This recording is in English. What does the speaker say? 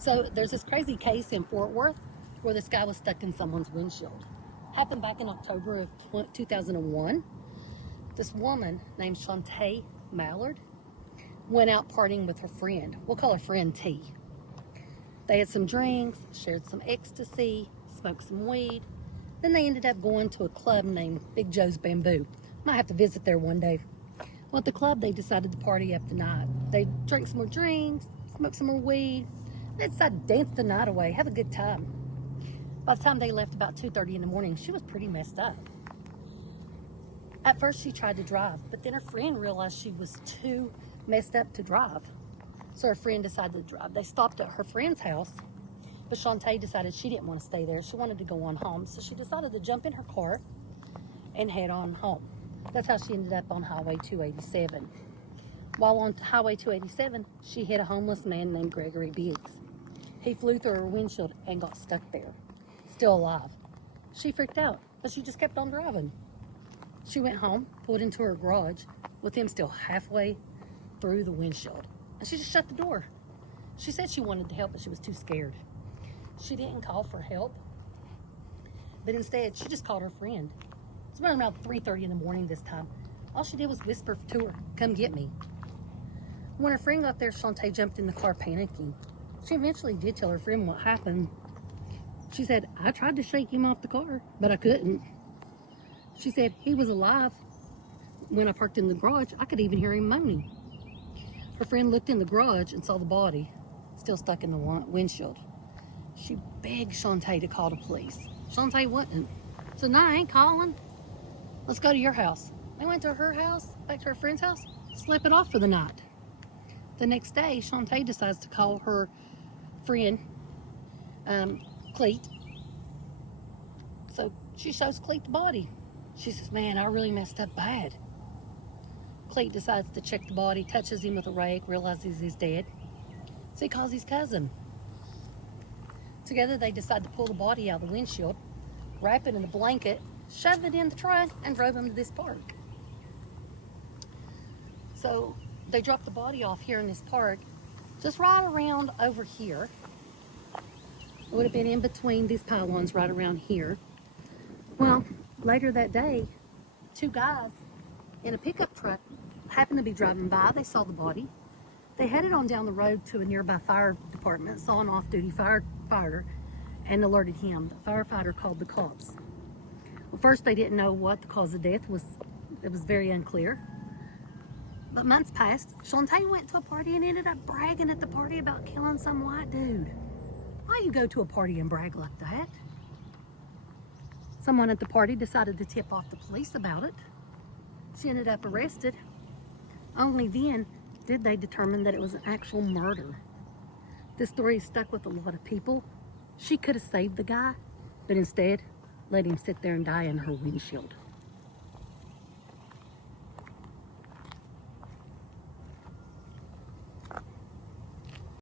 So there's this crazy case in Fort Worth where this guy was stuck in someone's windshield. Happened back in October of 2001. This woman named Chante Mallard went out partying with her friend. We'll call her friend T. They had some drinks, shared some ecstasy, smoked some weed. Then they ended up going to a club named Big Joe's Bamboo. Might have to visit there one day. Well, at the club, they decided to party up the night. They drank some more drinks, smoked some more weed. They decided to dance the night away, have a good time. By the time they left about 2:30 in the morning, she was pretty messed up. At first, she tried to drive, but then her friend realized she was too messed up to drive. So her friend decided to drive. They stopped at her friend's house, but Chante decided she didn't want to stay there. She wanted to go on home. So she decided to jump in her car and head on home. That's how she ended up on Highway 287. While on Highway 287, she hit a homeless man named Greggory Biggs. He flew through her windshield and got stuck there, still alive. She freaked out, but she just kept on driving. She went home, pulled into her garage with him still halfway through the windshield, and she just shut the door. She said she wanted to help, but she was too scared. She didn't call for help, but instead she just called her friend. It's around 3:30 in the morning this time. All she did was whisper to her, "Come get me." When her friend got there, Chante jumped in the car panicking. She eventually did tell her friend what happened. She said, "I tried to shake him off the car, but I couldn't." She said, "He was alive. When I parked in the garage, I could even hear him moaning." Her friend looked in the garage and saw the body still stuck in the windshield. She begged Chante to call the police. Chante wouldn't. So, "No, I ain't calling. Let's go to your house." They went to her house, back to her friend's house, slept it off for the night. The next day, Chante decides to call her friend, Cleet. So she shows Cleet the body. She says, "Man, I really messed up bad." Cleet decides to check the body, touches him with a rake, realizes he's dead. So he calls his cousin. Together, they decide to pull the body out of the windshield, wrap it in a blanket, shove it in the trunk, and drove him to this park. So they dropped the body off here in this park, just right around over here. It would have been in between these pylons right around here. Well, later that day, two guys in a pickup truck happened to be driving by. They saw the body. They headed on down the road to a nearby fire department, saw an off-duty firefighter, and alerted him. The firefighter called the cops. Well, first they didn't know what the cause of death was. It was very unclear. But months passed. Chante went to a party and ended up bragging at the party about killing some white dude. Why you go to a party and brag like that? Someone at the party decided to tip off the police about it. She ended up arrested. Only then did they determine that it was an actual murder. This story stuck with a lot of people. She could have saved the guy, but instead let him sit there and die in her windshield.